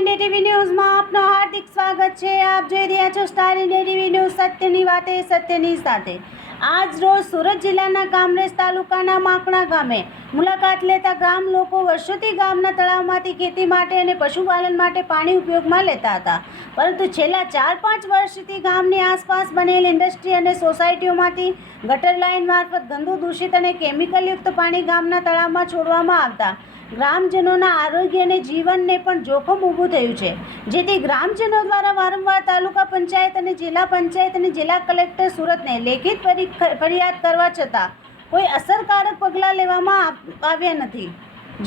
India TV news में आपनो हार्दिक स्वागत है। आप જોઈ રહ્યા છો સ્ટાર ઇન્ડિયા ટીવી ન્યૂઝ, સત્યની વાતે સત્યની સાથે। આજ રોજ સુરત જિલ્લાના કામરેજ તાલુકાના માકણા ગામે મુલાકાત લેતા ગામ લોકો વર્ષોથી ગામના તળાવમાંથી ખેતી માટે અને પશુપાલન માટે પાણી ઉપયોગમાં લેતા હતા, પરંતુ છેલ્લા 4-5 વર્ષથી ગામની આસપાસ બનેલ ઇન્ડસ્ટ્રી અને સોસાયટીઓમાંથી ગટર લાઇન મારફત ગંદુ, દૂષિત અને કેમિકલયુક્ત પાણી ગામના તળાવમાં છોડવામાં આવતા ગ્રામજનોના આરોગ્ય અને જીવનને પણ જોખમ ઊભું થયું છે, જેથી ગ્રામજનો દ્વારા વારંવાર તાલુકા પંચાયત અને જિલ્લા પંચાયત અને જિલ્લા કલેક્ટર સુરતને લેખિત ફરિયાદ કરવા છતાં કોઈ અસરકારક પગલાં લેવામાં આવ્યા નથી,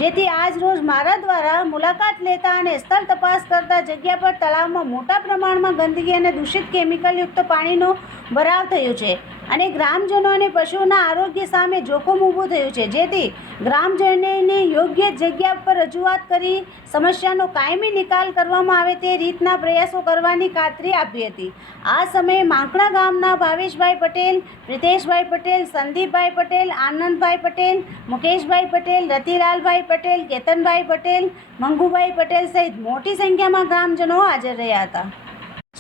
જેથી આજ રોજ મારા દ્વારા મુલાકાત લેતા અને સ્થળ તપાસ કરતા જગ્યા પર તળાવમાં મોટા પ્રમાણમાં ગંદકી અને દૂષિત કેમિકલયુક્ત પાણીનો ભરાવ થયો છે અને ગ્રામજનો અને પશુઓના આરોગ્ય સામે જોખમ ઊભું થયું છે, જેથી ગ્રામજનોને યોગ્ય જગ્યા પર રજૂઆત કરી સમસ્યાનો કાયમી નિકાલ કરવામાં આવે તે રીતના પ્રયાસો કરવાની ખાતરી આપી હતી। આ સમયે માકણા ગામના ભાવેશભાઈ પટેલ, પ્રિતેશભાઈ પટેલ, સંદીપભાઈ પટેલ, આનંદભાઈ પટેલ, મુકેશભાઈ પટેલ, રતિલાલભાઈ પટેલ, કેતનભાઈ પટેલ, મંગુભાઈ પટેલ સહિત મોટી સંખ્યામાં ગ્રામજનો હાજર રહ્યા હતા।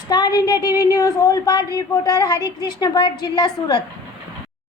Star India TV news all part reporter Harikrishna Bhatt, જિલ્લા સુરત।